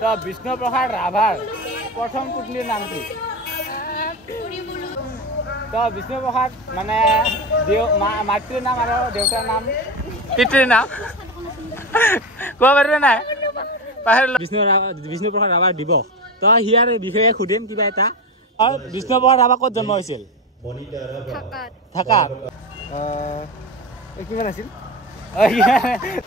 তো বিষ্ণুপ্ৰসাদ ৰাভাৰ প্ৰথম পত্নীৰ নাম কি? তো বিষ্ণুপ্ৰসাদ মানে মাতৃৰ নাম আৰু দেউতাৰ নাম পিতৃৰ নাম কোৱা পাৰিবি নাই? বিষ্ণুপ্ৰসাদ ৰাভাৰ দিৱস তো হিয়াৰ বিষয়ে সুধিম কিবা এটা। বিষ্ণুপ্ৰসাদ ৰাভা ক'ত জন্ম হৈছিল? ঢাকাত। কিমান আছিল?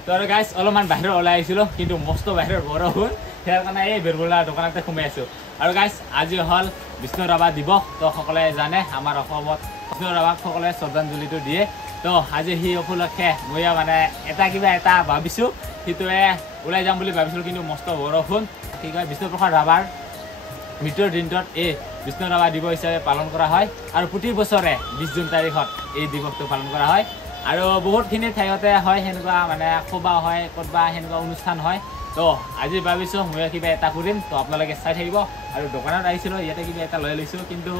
তো আৰু গাইজ অলপমান বাহিৰত ওলাই আহিছিলোঁ, কিন্তু মস্ত বাহিৰৰ বৰষুণ, সেই কাৰণে এই বেৰবুলা দোকানতে সোমাই আছোঁ। আৰু গাইজ আজি হ'ল বিষ্ণু ৰাভা দিৱস। তো সকলোৱে জানে আমাৰ অসমত বিষ্ণু ৰাভাক সকলোৱে শ্ৰদ্ধাঞ্জলিটো দিয়ে। তো আজি সেই উপলক্ষে মই মানে এটা ভাবিছোঁ, সেইটোৱে ওলাই যাম বুলি ভাবিছিলোঁ, কিন্তু মস্ত বৰষুণ। কি কয় বিষ্ণুপ্ৰসাদ ৰাভাৰ মৃত্যুৰ দিনটোত এই বিষ্ণু ৰাভা দিৱস হিচাপে পালন কৰা হয়। আৰু প্ৰতি বছৰে 20 জুন তাৰিখত এই দিৱসটো পালন কৰা হয়। আৰু বহুতখিনি ঠাইতে হয় সেনেকুৱা মানে সভা হয়, ক'ৰবাত সেনেকুৱা অনুষ্ঠান হয়। তো আজি ভাবিছোঁ মই কিবা এটা কৰিম, তো আপোনালোকে চাই থাকিব। আৰু দোকানত আহিছিলোঁ, ইয়াতে কিবা এটা লৈ লৈছোঁ, কিন্তু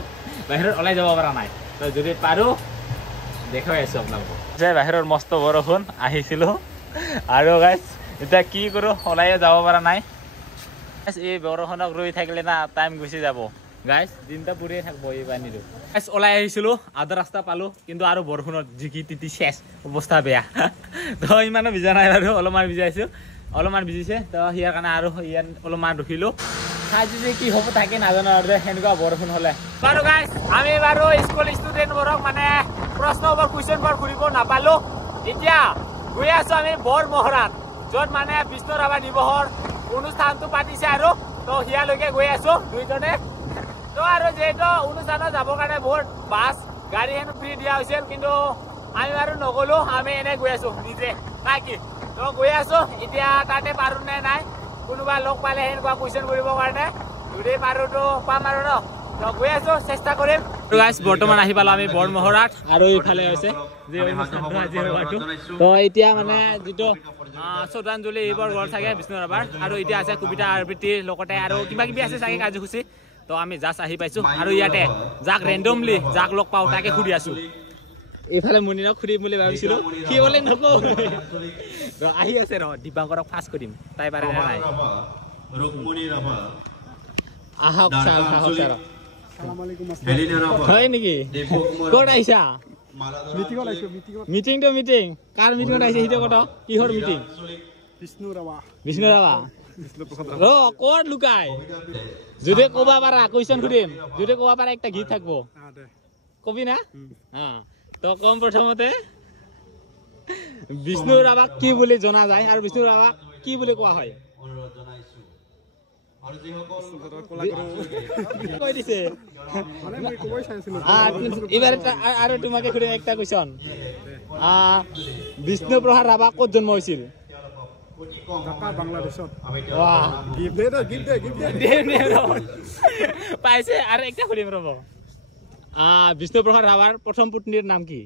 বাহিৰত ওলাই যাব পৰা নাই। তো যদি পাৰোঁ দেখুৱাই আছোঁ আপোনালোকক যে বাহিৰত মস্ত বৰষুণ আহিছিলোঁ। আৰু গাইজ এতিয়া কি কৰোঁ, ওলাইও যাব পৰা নাই। এই বৰষুণক ৰৈ থাকিলে না টাইম গুচি যাব গাইজ, দিনটা পুৰিয়ে থাকিব এই পানীটো। গাইজ ওলাই আহিছিলোঁ, আধা ৰাস্তা পালোঁ, কিন্তু আৰু বৰষুণত জিকি তিতি শেষ, অৱস্থা বেয়া। তো ইমানো ভিজা নাই বাৰু, অলপমান ভিজাইছোঁ, অলপমান ভিজিছে। তো ইয়াৰ কাৰণে আৰু ইয়াত অলপমান ৰখিলোঁ। আজি যে কি হ'ব তাকে নাজানো আৰু যে সেনেকুৱা বৰষুণ হ'লে। বাৰু গাইজ আমি বাৰু স্কুল ষ্টুডেণ্টবোৰক মানে প্ৰশ্নবোৰ কুৱেশ্যনবোৰ ঘূৰিব নাপালোঁ। এতিয়া গৈ আছোঁ আমি বৰমহৰাত, য'ত মানে বিষ্ণু ৰাভা দিৱসৰ অনুষ্ঠানটো পাতিছে। আৰু তো সিয়ালৈকে গৈ আছোঁ দুইজনে। তো আৰু যিহেতু অনুষ্ঠানত যাবৰ কাৰণে বহুত বাছ গাড়ী হেনো ফ্ৰী দিয়া হৈছিল, কিন্তু আমি বাৰু নগ'লোঁ, আমি এনেই গৈ আছোঁ নিজে না কি। তো গৈ আছোঁ, এতিয়া তাতে পাৰোঁ নে নাই, কোনোবা লগ পালে সেনেকুৱা কুৱেশ্যন কৰিবৰ কাৰণে, যদি পাৰোঁতো পাম আৰু ন। তো গৈ আছোঁ, চেষ্টা কৰিম। গাইজ বৰ্তমান আহি পালোঁ আমি বৰমহৰাত, আৰু ইফালে হৈছে যে অনুষ্ঠানটো আজি হোৱাটো। তো এতিয়া মানে যিটো শ্ৰদ্ধাঞ্জলি এইবোৰ গ'ল চাগে বিষ্ণু ৰাভাৰ, আৰু এতিয়া আছে কবিতা আবৃত্তিৰ লগতে আৰু কিবা কিবি আছে চাগে কাৰ্যসূচী। তো আমি জাষ্ট আহি পাইছোঁ, আৰু ইয়াতে যাক ৰেণ্ডমলি যাক লগ পাওঁ তাকে সুধি আছোঁ। এইফালে মুনিনক সুধিম বুলি ভাবিছিলোঁ, সি বোলে নকওঁ। তো আহি আছে ৰ, দীপাংকৰক ফাৰ্ষ্ট সুধিম, তাই পাৰে নে নাই। আহক ছাৰ, আহক ছাৰ। হয় নেকি? ক'ত আহিছা? মিটিংটো মিটিং কাৰ মিটিঙত আহিছে সেইটো কথা? কিহৰ মিটিং? বিষ্ণু ৰাভা। ৰ ক'ত লুকাই? যদি ক'ব পাৰা কুৱেশ্যন সুধিম, যদি ক'ব পাৰা একটা গীত থাকব, কবি না? তো কম প্ৰথমতে বিষ্ণু ৰাভাক কি বুলি জনা যায় আৰু বিষ্ণু ৰাভাক কি বুলি কোৱা হয়? কৈ দিছে এইবাৰ। আৰু তোমাকে সুধিম একটা কুৱেশ্যন, বিষ্ণুপ্ৰসাদ ৰাভা ক'ত জন্ম হৈছিল? পাইছে। আৰু একটা সুধিম ৰ'ব, বিষ্ণুপ্ৰসাদ ৰাভাৰ প্ৰথম পত্নীৰ নাম কি?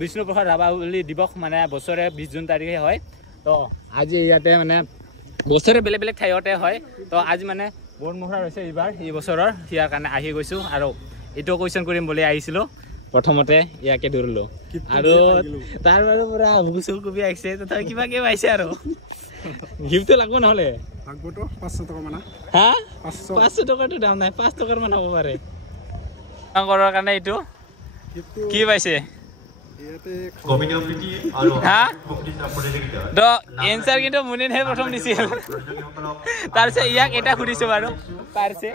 বিষ্ণুপ্ৰসাদ ৰাভা দিৱস মানে বছৰে 20 জুন তাৰিখে হয়। তো আজি ইয়াতে মানে বছৰে বেলেগ বেলেগ ঠাইতে হয়। তো আজি মানে বৰমহৰা হৈছে এইবাৰ এই বছৰৰ, ইয়াৰ কাৰণে আহি গৈছোঁ। আৰু এইটো কুৱেশ্যন কৰিম বুলি আহিছিলোঁ, প্ৰথমতে ইয়াকে ধৰিলোঁ। আৰু তাৰ বাৰু পুৰা ভুচুল কবি আহিছে, তথাপি কিবা কিবা পাইছে আৰু গিফ্টটো লাগব নহ'লে? হা 500 টকাটো দাম নাই, 5 টকাৰ মান হ'ব পাৰে। কৰাৰ কাৰণে এইটো কি পাইছে? এনচাৰ কিন্তু মুনিনহে প্ৰথম দিছিল। তাৰপিছত ইয়াক এটা সুধিছোঁ বাৰু, পাৰিছে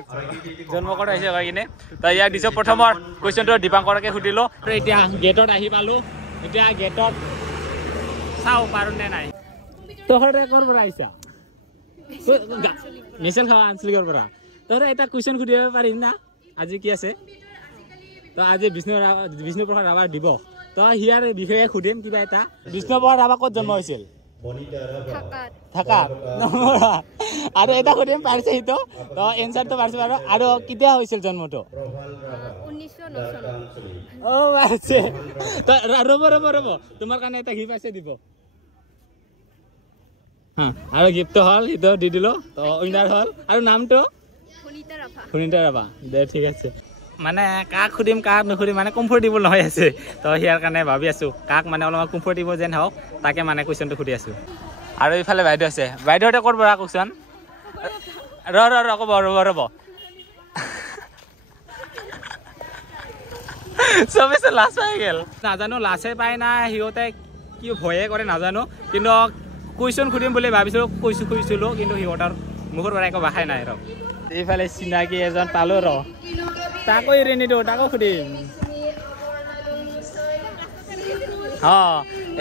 জন্ম ক'ত আহিছে কয় কিনে। তো ইয়াক দিছোঁ প্ৰথমৰ কুৱেশ্যনটো দীপাংকৰকে সুধিলোঁ। আৰু এতিয়া গেটত আহি পালোঁ, এতিয়া গেটত চাওঁ পাৰোঁ নে নাই। তহঁতে ক'ৰ পৰা আহিছা? মিছন খাৱা আঞ্চলিকৰ পৰা। তহঁতে এটা কুৱেশ্যন সুধিব পাৰিম না? আজি কি আছে? তো আজি বিষ্ণুপ্ৰসাদ ৰাভাৰ দিৱস, তো হিয়াৰ বিষয়ে সুধিম কিবা এটা। বিষ্ণুপ্ৰসাদ ৰাভা ক'ত জন্ম হৈছিল? ঢাকাত। আৰু এটা সুধিম, পাৰিছে সেইটো? তো এনচাৰটো পাৰিছে বাৰু। আৰু কেতিয়া হৈছিল জন্মটো? 1909। অ' পাৰিছে। তো ৰ'ব, তোমাৰ কাৰণে এটা গিফ্ট আছে দিব। আৰু গিফ্টটো হ'ল সেইটো দি দিলোঁ। তো উইনাৰ হ'ল। আৰু নামটো? সুনিতা ৰাভা। দে ঠিক আছে। মানে কাক সুধিম কাক নুসুধিম মানে কমফৰ্টেবল নহয় আছে তো ইয়াৰ কাৰণে ভাবি আছোঁ কাক মানে অলপমান কমফৰ্টেবল যেন হওক তাকে মানে কুৱেশ্যনটো সুধি আছোঁ আৰু এইফালে বাইদেউ আছে বাইদেউহঁতে ক'ৰ পৰা কুৱেশ্যন ৰ'ব চবেই লাজ পাই গ'ল নাজানো লাজে পাই না সিহঁতে কি ভয়ে কৰে নাজানো কিন্তু কুৱেশ্যন সুধিম বুলি ভাবিছিলোঁ খুজিছিলোঁ কিন্তু সিহঁতৰ মুখৰ পৰা একো ভাষাই নাই ৰ এইফালে চিনাকি এজন পালোঁ ৰ তাকো এৰি নিদিওঁ তাকো সুধিম অঁ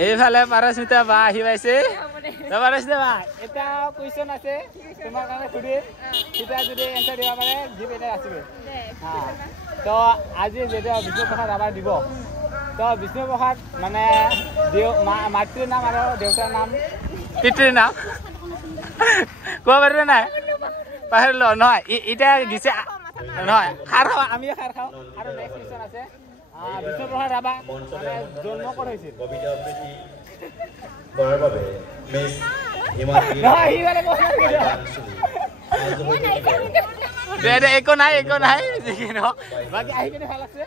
এইফালে পাৰস্মিতা বা আহি পাইছে পাৰস্মিতা বা এটা কুৱেশ্যন আছে তোমাৰ কাৰণে সুধিম তেতিয়া যদি এনচাৰ দিব পাৰে গিফ্ট এটা আছে তো আজি যেতিয়া বিষ্ণুপ্ৰসাদ ৰাভা দিব তো বিষ্ণুপ্ৰসাদ মানে মাতৃৰ নাম আৰু দেউতাৰ নাম পিতৃৰ নাম ক'ব পাৰিব নাই পাহৰিলো নহয় এতিয়া দিছে নহয় খাৰ খাওঁ আমিও খাৰ খাওঁ আৰু নেক্সট কুৱেশ্যন আছে বিষ্ণুপ্ৰসাদ ৰাভা মানে জন্ম ক'ত হৈছিল একো নাই যি নহওক বাকী আহি পিনে ভাল লাগছে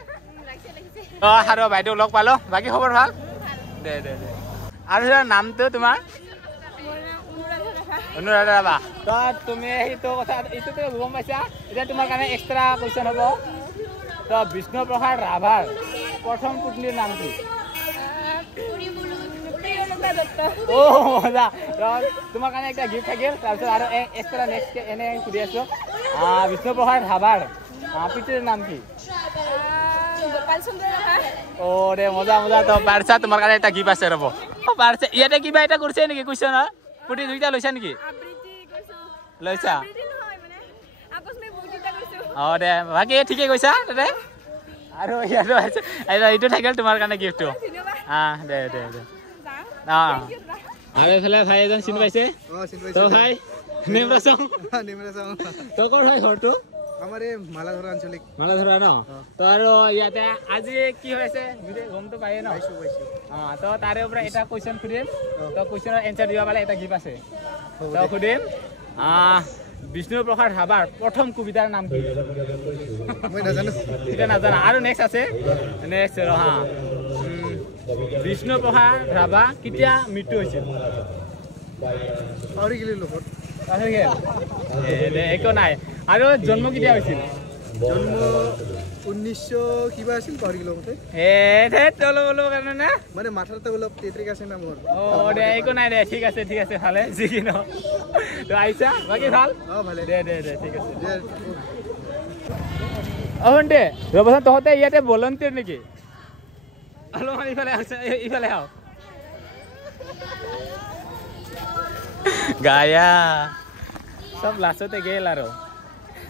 অঁ আৰু বাইদেউ লগ পালোঁ বাকী খবৰ ভাল দে আৰু নামটো তোমাৰ অনুৰাধা ৰাভা তো তুমি সেইটো কথা এইটোতো গম পাইছা এতিয়া তোমাৰ কাৰণে এক্সট্ৰা কুৱেশ্যন হ'ব তো বিষ্ণুপ্ৰসাদ ৰাভাৰ প্ৰথম পত্নীৰ নাম কি মজা তোমাৰ কাৰণে একটা গিফ্ট থাকিল তাৰপিছত আৰু এক্সট্ৰা নেক্সট এনে সুধি আছোঁ বিষ্ণুপ্ৰসাদ ৰাভাৰ পিতৃৰ নাম কি অ' দে মজা তো পাৰছা তোমাৰ কাৰণে এটা গিফ্ট আছে ৰ'ব পাৰছা ইয়াতে কিবা এটা কৰিছে নেকি কুৱেশ্যনৰ পুটি দুইটা লৈছা নেকি লৈছা অঁ দে বাকী ঠিকে কৈছা তাতে আৰু ইয়াতো আছে এইটো থাকিল তোমাৰ কাৰণে গিফ্টটো দে অঁ আৰু এইফালে ভাই এজন চিনি পাইছে তো ভাই নিম্ৰচং তো ক'ৰ ভাই ঘৰটো আমাৰ এই মালাধৰা আঞ্চলিক মালাধৰা ন তো আৰু ইয়াতে আজি কি হৈছে গমটো পায়ে ন অঁ তো তাৰে পৰা এটা কুৱেশ্যন সুধিম তো কুৱেশ্যনৰ এনচাৰ দিব পালে এটা গিফ্ট আছে তো সুধিম বিষ্ণুপ্ৰসাদ ৰাভাৰ প্ৰথম কবিতাৰ নাম কি মই নাজানো এতিয়া নাজানা আৰু নেক্সট আছে নেক্সট বিষ্ণুপ্ৰসাদ ৰাভা কেতিয়া মৃত্যু হৈছিল পাহৰি গ'লো লগত একো নাই আৰু জন্ম কেতিয়া হৈছিল জন্ম 1900 কিবা আছিল পাহৰি গ'লো মতে কাৰণে না মানে মাথাতে অলপ তেত্ৰিক আছে না মোৰ অঁ দে একো নাই দে ঠিক আছে ভালে যি কি ন তো আহিছা বাকী ভাল অঁ ভালে দে ঠিক আছে দে ৰ'বচোন তহঁতে ইয়াতে ভলণ্টিয়াৰ নেকি অলপমান ইফালে আহ গায়া চব লাষ্টতে গেল আৰু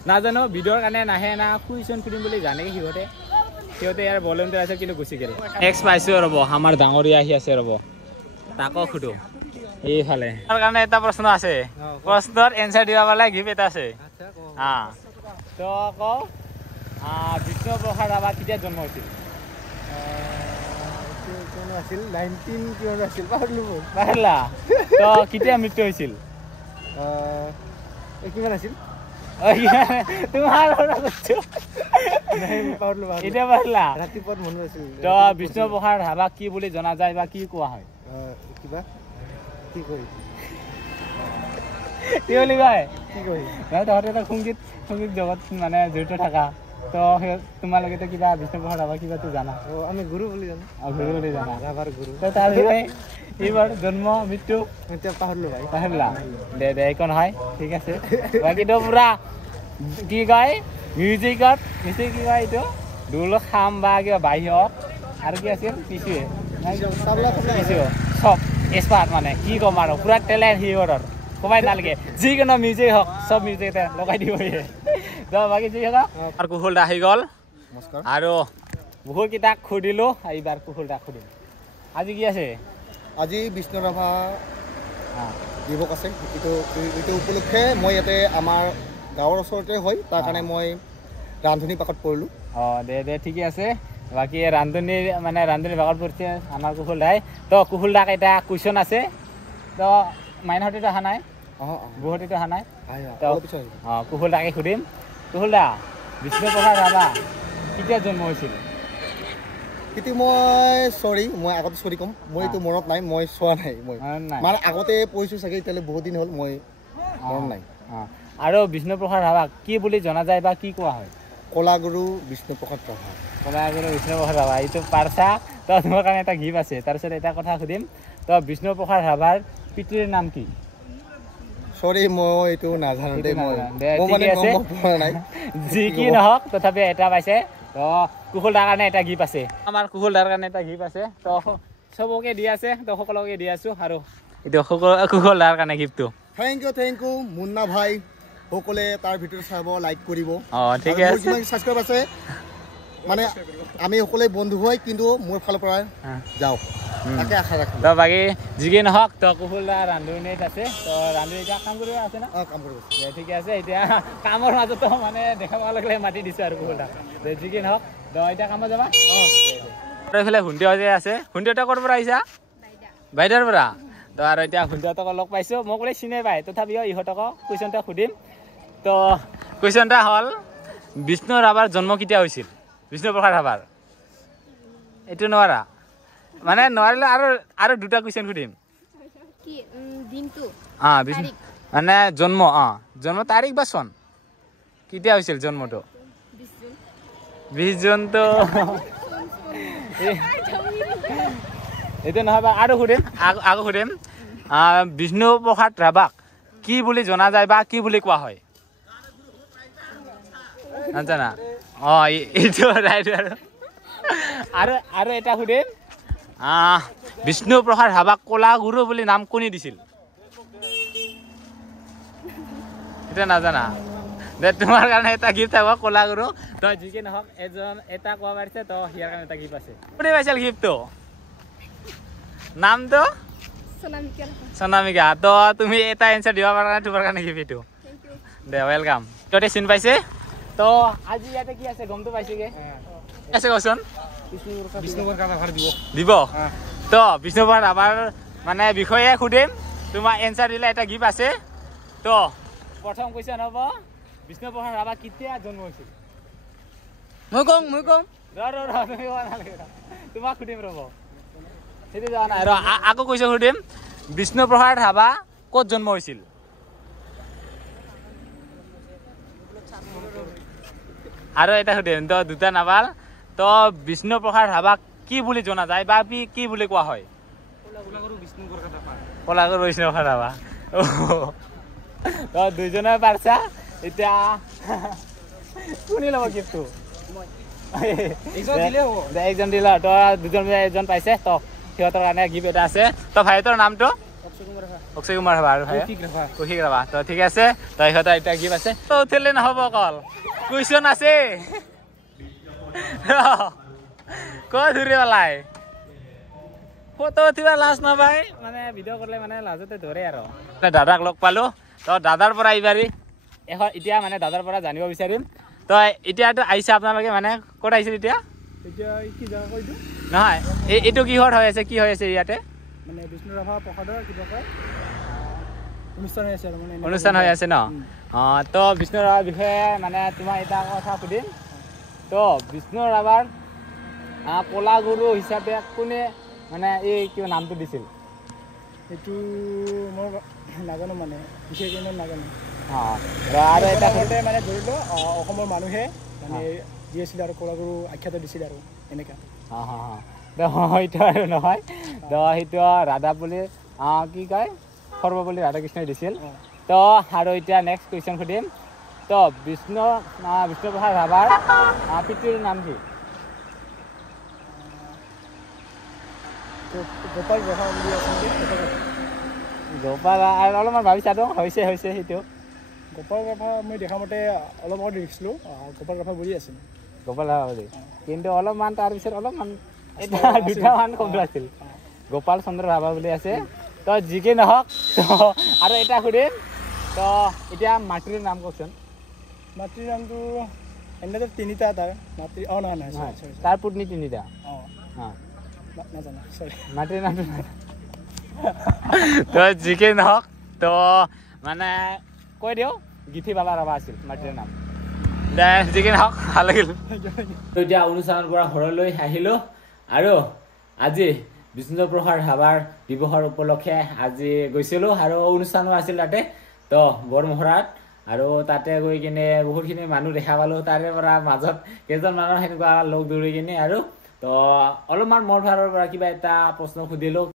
নাজানো ভিডিঅ'ৰ কাৰণে নাহে না কুৱেশ্যন সুধিম বুলি জানে সিহঁতে ইয়াৰ ভলণ্টিয়াৰ আছে কিন্তু গুচি গ'ল নেক্সট পাইছোঁ ৰ'ব আমাৰ ডাঙৰীয়া আহি আছে ৰ'ব তাকো সোধো এইফালে তাৰ কাৰণে এটা প্ৰশ্ন আছে প্ৰশ্নৰ এনচাৰ দিব পালে গিফ্ট এটা আছে তো আকৌ বিষ্ণুপ্ৰসাদ ৰাভা কেতিয়া জন্ম হৈছিল আছিল 19 কিমান আছিল পাহৰিলা তো কেতিয়া মৃত্যু হৈছিল কিমান আছিল তোমাৰ এতিয়া পাহৰিলা ৰাতিপুৱা মনত আছিল তো বিষ্ণুপ্ৰসাদ ৰাভাক কি বুলি জনা যায় বা কি কোৱা হয় কিবা কি কৰি কি বুলি কয় কি কৰি তহঁতে এটা সংগীত জগত মানে জড়িত থাকা তো তোমালোকেতো কিবা বিষ্ণুপ্ৰসাদ ৰাভা কিবাটো জানা আমি গুৰু বুলি জানো গুৰু বুলি জানা ৰাভাৰ গুৰু তো তাৰ বিষয়ে এইবাৰ জন্ম মৃত্যু এতিয়া পাহৰিলো ভাই পাহৰিলা দে একো নহয় ঠিক আছে বাকীতো পুৰা কি কয় মিউজিকত কি কয় এইটো ঢোল খাম বা কিবা বাহিৰত আৰু কি আছিল পিছুৱে চব এক্সপাৰ্ট মানে কি ক'ম আৰু পুৰা টেলেণ্ট সিহঁতৰ ক'বাই নালাগে যিকোনো মিউজিক হওক চব মিউজিক লগাই দিব বাকী যি হওক আৰু কুশল দা আহি গ'ল আৰু বহুতকেইটাক সুধিলোঁ এইবাৰ কুশল দাক সুধিম আজি কি আছে আজি বিষ্ণু ৰাভা দিৱস আছে এইটো উপলক্ষে মই ইয়াতে আমাৰ গাঁৱৰ ওচৰতে হয় তাৰ কাৰণে মই ৰান্ধনী পাকত পৰিলোঁ অঁ দে ঠিকে আছে বাকী ৰান্ধনী ভাগত পৰিছে আমাৰ কুশল দাই তো কুশল দাক এটা কুৱেশ্যন আছে তো মাইনাহঁতেতো অহা নাই বুহঁতেতো অহা নাই তো কুশল দাকে সুধিম কুশল দা বিষ্ণুপ্ৰসাদ ৰাভা কেতিয়া জন্ম হৈছিল কিন্তু মই চৰি মই আগতে চৰি ক'ম মই এইটো মনত নাই মই চোৱা নাই মই মানে আগতে পঢ়িছোঁ চাগে এতিয়ালৈ বহুত দিন হ'ল মই মনত নাই আৰু বিষ্ণুপ্ৰসাদ ৰাভাক কি বুলি জনা যায় বা কি কোৱা হয় কলাগুৰু বিষ্ণুপ্ৰসাদ ৰাভা কলাগুৰু বিষ্ণুপ্ৰসাদ ৰাভা এইটো পাৰছা তো তোমাৰ কাৰণে এটা গিফ্ট আছে তাৰপিছত এটা কথা সুধিম তো বিষ্ণুপ্ৰসাদ ৰাভাৰ পিতৃৰ নাম কি চৰি মই এইটো নাজানো দেই মই নাই যি কি নহওক তথাপি এটা পাইছে তো কুশলদাৰ কাৰণে এটা গিফ্ট আছে আমাৰ কুশলদাৰ কাৰণে এটা গিফ্ট আছে তো চবকে দি আছে তো সকলোকে দি আছোঁ আৰু এইটো কুশলদাৰ কাৰণে গিফ্টটো থেংক ইউ মুন্না ভাই সকলে তাৰ ভিডিঅ' চাব লাইক কৰিব ঠিক আছে যিমান ছাবস্ক্ৰাইব আছে মানে আমি সকলোৱে বন্ধু হয় কিন্তু মোৰ ফালৰ পৰা যাওঁ তাকে আশা ৰাখিম তো বাকী যিকি নহওক তো কুশলদা ৰান্ধনীত আছে তো ৰান্ধনী এতিয়া কাম কৰিব আছে না কাম কৰিব ঠিকে আছে এতিয়া কামৰ মাজতো মানে দেখা পোৱা লাগিলে মাতি দিছোঁ আৰু কুশলদা যিকি নহওক তো এতিয়া কামত যাবা আৰু এইফালে হুণ্ডিহঁতে আছে হুণ্ডিহঁতে ক'ৰ পৰা আহিছা বাইদেউৰ পৰা তো আৰু এতিয়া হুণ্ডিহঁতক লগ পাইছোঁ মই ক'লে চিনে পায় তথাপিও ইহঁতক কুৱেশ্যন এটা সুধিম তো কুৱেশ্যন এটা হ'ল বিষ্ণু ৰাভাৰ জন্ম কেতিয়া হৈছিল বিষ্ণুপ্ৰসাদ ৰাভাৰ এইটো নোৱাৰা মানে নোৱাৰিলে আৰু দুটা কুৱেশ্যন সুধিম মানে জন্ম জন্ম তাৰিখ বা চন কেতিয়া হৈছিল জন্মটো 20 জুনটো এইটো নহয় বা আৰু সুধিম আকৌ সুধিম বিষ্ণুপ্ৰসাদ ৰাভাক কি বুলি জনা যায় বা কি বুলি কোৱা হয় নাজানা এইটো আৰু এটা সুধিম বিষ্ণুপ্ৰসাদ ৰাভাক কলাগুৰু বুলি নাম কোনে দিছিল এটা নাজানা দে তোমাৰ কাৰণে এটা গিফ্ট থাকিব কলাগুৰু তই যিকি নহওক এটা কোৱা পাৰিছে তো সিয়াৰ কাৰণে এটা গিফ্ট আছে কোনে পাইছিল গিফ্টটো নামটো সোনামিকা তো তুমি এটা এনচাৰ দিব পাৰা তোমাৰ কাৰণে গিফ্ট এইটো দে ৱেলকাম তহঁতে চিন পাইছে তো আজি ইয়াতে কি আছে গমটো পাইছেগে আছে কচোন বিষ্ণুপ্ৰসাদ ৰাভাৰ দিব তো বিষ্ণুপ্ৰসাদ ৰাভাৰ মানে বিষয়ে সুধিম তোমাৰ এনচাৰ দিলে এটা গিফ্ট আছে তো প্ৰথম কুৱেশ্যন হ'ব বিষ্ণুপ্ৰসাদ ৰাভা কেতিয়া জন্ম হৈছিল মই কম তোমাক সুধিম ৰ'ব সেইটো যোৱা নাই আকৌ কুৱেশ্যন সুধিম বিষ্ণুপ্ৰসাদ ৰাভা ক'ত জন্ম হৈছিল আৰু এটা সুধিম তো দুটা নাপাল তো বিষ্ণুপ্ৰসাদ ৰাভাক কি বুলি জনা যায় বা কি বুলি কোৱা হয় কলাগুৰু বিষ্ণুপ্ৰসাদ ৰাভা তো দুইজনে পাৰিছা এতিয়া কোনে ল'ব গিফ্টটো একজন দিলে তো দুজন এজন পাইছে তো সিহঁতৰ কাৰণে গিফ্ট এটা আছে তো ভাইটোৰ নামটো অক্ষয় কুমাৰ ৰাভা আৰু কৌশিক ৰাভা তো ঠিক আছে তো সিহঁতৰ এতিয়া গিফ্ট আছে তো উঠিলে নহ'ব অকল কুৱেশ্যন আছে ক'ত ধৰি পেলাই ফটো উঠিবা লাজ নাপায় মানে ভিডিঅ' কৰিলে মানে লাজতে ধৰে আৰু দাদাক লগ পালোঁ তো দাদাৰ পৰা এইবাৰী এতিয়া মানে দাদাৰ পৰা জানিব বিচাৰিম তো এতিয়াতো আহিছে আপোনালোকে মানে ক'ত আহিছিল এতিয়া কি জেগা কৈ দিওঁ নহয় এইটো কিহৰ হৈ আছে কি হৈ আছে ইয়াতে মানে বিষ্ণু ৰাভা প্ৰসাদৰ কিবা কয় অনুষ্ঠান হৈ আছে ন তো বিষ্ণু ৰাভাৰ বিষয়ে মানে তোমাক এটা কথা সুধিম তো বিষ্ণু ৰাভাৰ কলাগুৰু হিচাপে কোনে মানে এই কিবা নামটো দিছিল সেইটো মই নাজানো মানে বিশেষ ইমান নাজানো আৰু এটা মানে ধৰিলোঁ অসমৰ মানুহে মানে দি আছিলে আৰু কলাগুৰু আখ্যাত দিছিলে আৰু এনেকুৱা সেইটো আৰু নহয় তো সেইটো ৰাধা বুলি কি কয় সৰ্বপল্লী ৰাধাকৃষ্ণই দিছিল তো আৰু এতিয়া নেক্সট কুৱেশ্যন সুধিম তো বিষ্ণুপ্ৰসাদ ৰাভাৰ পিতৃৰ নাম কি গোপাল ৰাভা বুলি আছে গোপাল আৰু অলপমান ভাবিছাতো হৈছে সেইটো গোপাল ৰাভা মই দেখা মতে অলপ আগত দেখিছিলোঁ গোপাল ৰাভা বুলি আছিল গোপাল ৰাভা বুলি কিন্তু অলপমান তাৰপিছত অলপমান এটা দুটামান শব্দ আছিল গোপাল চন্দ্ৰ ৰাভা বুলি আছে তো যিকি নহওক তো আৰু এটা সুধিম তো এতিয়া মাতৃৰ নাম কওকচোন মাতৃৰ নামটো এনেকৈ তিনিটা তাৰ মাতৃ নহয় তাৰ পত্নী তিনিটা নাজানো মাতৃৰ নামটো তো যিকি নহওক তো মানে কৈ দিওঁ গীতি বালা ৰাভা আছিল মাতৃৰ নাম যিখিনি হওক ভাল লাগিল এতিয়া অনুষ্ঠানৰ পৰা ঘৰলৈ আহিলোঁ আৰু আজি বিষ্ণু প্ৰসাদ ধাবাৰ দিৱসৰ উপলক্ষে আজি গৈছিলোঁ আৰু অনুষ্ঠানো আছিল তাতে তো বৰমুখৰাত আৰু তাতে গৈ কিনে বহুতখিনি মানুহ দেখা পালোঁ তাৰে পৰা মাজত কেইজনমানৰ সেনেকুৱা লগ ধৰি কিনে আৰু তো অলপমান মোৰ ফালৰ পৰা কিবা এটা প্ৰশ্ন সুধিলোঁ